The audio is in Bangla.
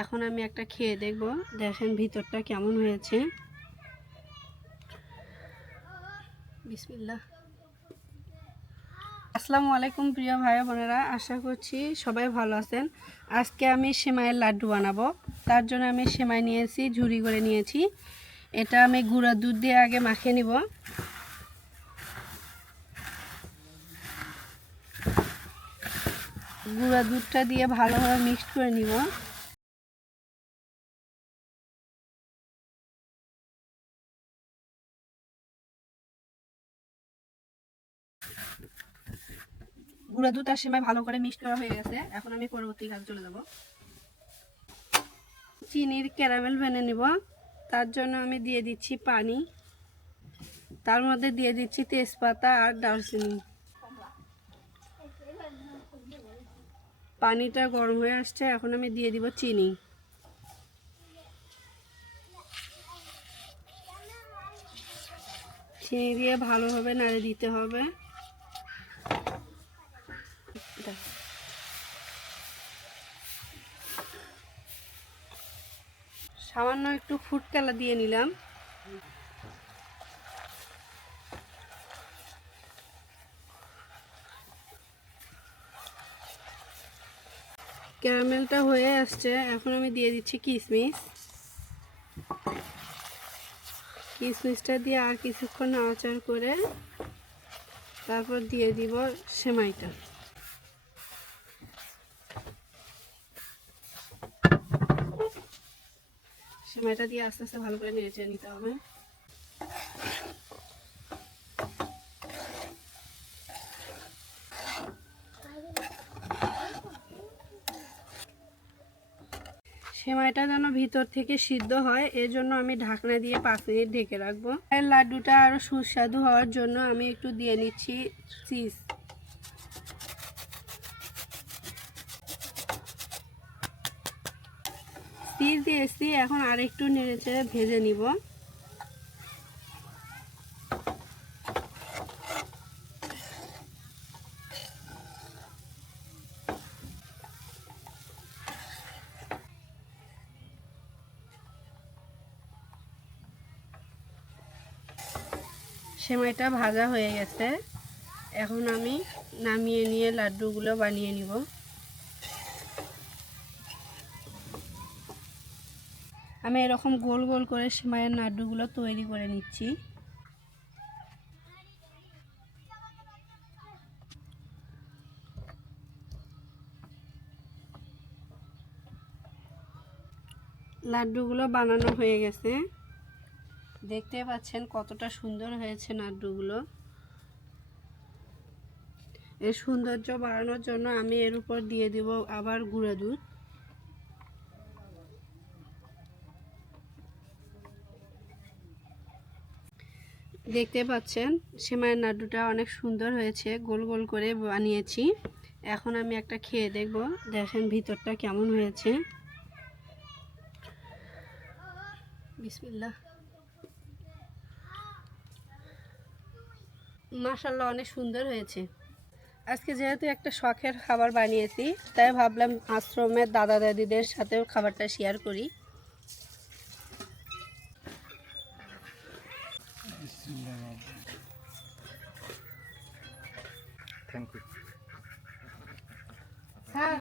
এখন আমি একটা খেয়ে দেখব, দেখেন ভিতরটা কেমন হয়েছে। বিসমিল্লাহ। আসসালামু আলাইকুম প্রিয় ভাই বোনেরা, আশা করছি সবাই ভালো আছেন। আজকে আমি সেমাইয়ের লাড্ডু বানাবো। তার জন্য আমি সেমাই নিয়েছি, ঝুরি করে নিয়েছি। এটা আমি গুঁড়া দুধ দিয়ে আগে মাখিয়ে নিব। গুঁড়া দুধটা দিয়ে ভালোভাবে মিক্সড করে নিব। গুঁড়া দুধ আর সেমাই ভালো করে মিক্সড করা হয়ে গেছে। এখন আমি পরবর্তী কাজে চলে যাব। চিনির ক্যারামেল বানিয়ে নিব। তার জন্য আমি দিয়ে দিচ্ছি পানি, তার মধ্যে দিয়ে দিচ্ছি তেজপাতা আর দারচিনি। পানিটা গরম হয়ে আসছে, এখন আমি দিয়ে দিব চিনি। চিনি দিয়ে ভালোভাবে নাড়ে দিতে হবে। সামান্য একটু ফুড কালার দিয়ে নিলাম। ক্যারামেলটা হয়ে আসছে, এখন আমি দিয়ে দিচ্ছি কিশমিশ। কিশমিশটা দিয়ে আর কিছুক্ষণ নাড়াচাড়া করে তারপর দিয়ে দিব সেমাইটা। সেমাইটা দিয়ে আস্তে আস্তে ভালো করে নেড়ে নিতে হবে। সেমাইটা যেন ভিতর থেকে সিদ্ধ হয়, এর জন্য আমি ঢাকনা দিয়ে 5 মিনিট ঢেকে রাখবো। এর লাড্ডুটা আরও সুস্বাদু হওয়ার জন্য আমি একটু দিয়ে নিচ্ছি চিজ। চিজ দিয়েছি, এখন আর একটু নেড়েচেড়ে ভেজে নিব। সেমাইটা ভাজা হয়ে গেছে, এখন আমি নামিয়ে নিয়ে লাড্ডুগুলো বানিয়ে নিব। আমি এরকম গোল গোল করে সেমাইয়ের লাড্ডুগুলো তৈরি করে নিচ্ছি। লাড্ডুগুলো বানানো হয়ে গেছে, দেখতে পাচ্ছেন কতটা সুন্দর হয়েছে লাড্ডুগুলো। এর সৌন্দর্য বাড়ানোর জন্য আমি এর উপর দিয়ে দিব আবার গুঁড়া দুধ। দেখতে পাচ্ছেন সেমাইয়ের লাড্ডুটা অনেক সুন্দর হয়েছে, গোল গোল করে বানিয়েছি। এখন আমি একটা খেয়ে দেখব, দেখেন ভিতরটা কেমন হয়েছে। বিসমিল্লাহ। মাশাআল্লাহ, অনেক সুন্দর হয়েছে। আজকে যেহেতু একটা শখের খাবার বানিয়েছি, তাই ভাবলাম আশ্রমের দাদা দাদিদের সাথেও খাবারটা শেয়ার করি। Thank you. হ্যাঁ।